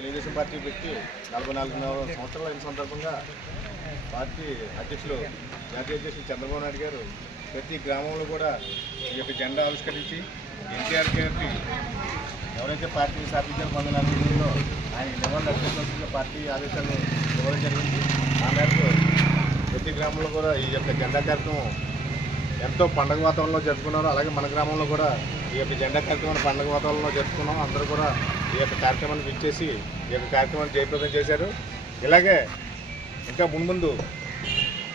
Telugu Desam party పెట్టి 44 సంవత్సరాల సందర్భంగా పార్టీ అధ్యక్షులు జాతీయ అధ్యక్షులు చంద్రబాబు నాయుడు గారు ప్రతి గ్రామంలో కూడా ఈ యొక్క జెండా ఆవిష్కరించి ఎన్టీఆర్ గారికి ఎవరైతే పార్టీ స్థాపించారో 1940లో ఆయన నిబంధనలు అర్పించాల్సిన పార్టీ ఆదేశాలు ఇవ్వడం జరిగింది. ఆ మేరకు ప్రతి గ్రామంలో కూడా ఈ యొక్క జెండా కార్యక్రమం ఎంతో పండగ వాతావరణంలో జరుపుకున్నారు. అలాగే మన గ్రామంలో కూడా ఈ యొక్క జెండా కార్యక్రమాన్ని పండగ వాతావరణంలో జరుపుకున్నాం. అందరూ కూడా ఈ యొక్క కార్యక్రమాన్ని విచ్చేసి ఈ యొక్క కార్యక్రమాన్ని జయప్రదం చేశారు. ఇలాగే ఇంకా ముందు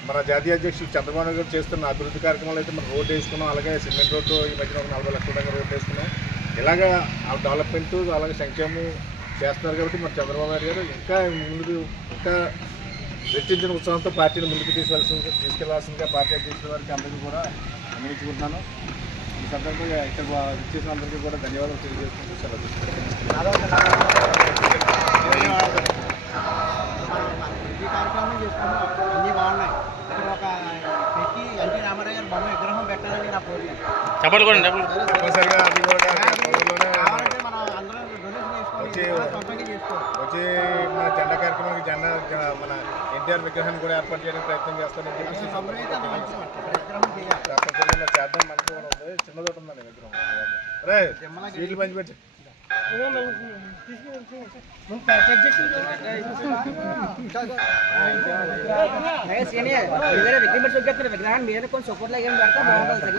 మన జాతీయ అధ్యక్షులు చంద్రబాబు నాయుడు గారు చేస్తున్న అభివృద్ధి కార్యక్రమాలు అయితే మనం రోడ్డు వేసుకున్నాం. అలాగే సిమెంట్ రోడ్డు ఈ మధ్యన ఒక 40 లక్షల దగ్గర రోడ్డు వేసుకున్నాం. ఇలాగా డెవలప్మెంట్ అలాగే సంక్షేమం చేస్తున్నారు కాబట్టి మన చంద్రబాబు నాయుడు గారు ఇంకా ముందుకు ఇంకా రెట్టించిన ఉత్సాహంతో పార్టీని ముందుకు తీసుకెళ్లాల్సిందిగా పార్టీ అధ్యక్షుల వారికి అందరికీ కూడా అన్వయించుకుంటున్నాను. ఈ సందర్భంగా ఇక్కడ ఇచ్చేసిన అందరికీ కూడా ధన్యవాదాలు తెలియజేసుకుంటూ సెలవు ఈ కార్యక్రమం చేసుకున్నాం. అన్నీ బాగున్నాయి. ఇక్కడ ఒక పెట్టి ఎన్టీ రామారావు గారి బొమ్మ విగ్రహం పెట్టాలని నా కోరిక. తప్పనిసరిగా అది కూడా కావాలంటే మనం అందరం డొనేషన్ వచ్చి మన జెండా కార్యక్రమానికి మన ఎన్టీఆర్ విగ్రహాన్ని కూడా ఏర్పాటు చేయడానికి ప్రయత్నం చేస్తానని చెప్పి తప్పనిసరిగా చేద్దాం. మనకు కూడా ఉంది, చిన్నదోటి ఉందండి విగ్రహం. రే సీట్లు పంచిపెట్టి విగ్రహాన్ని మీద కొంచెం సపోర్ట్ లాగా ఏం పెడతా బాగుంటుంది.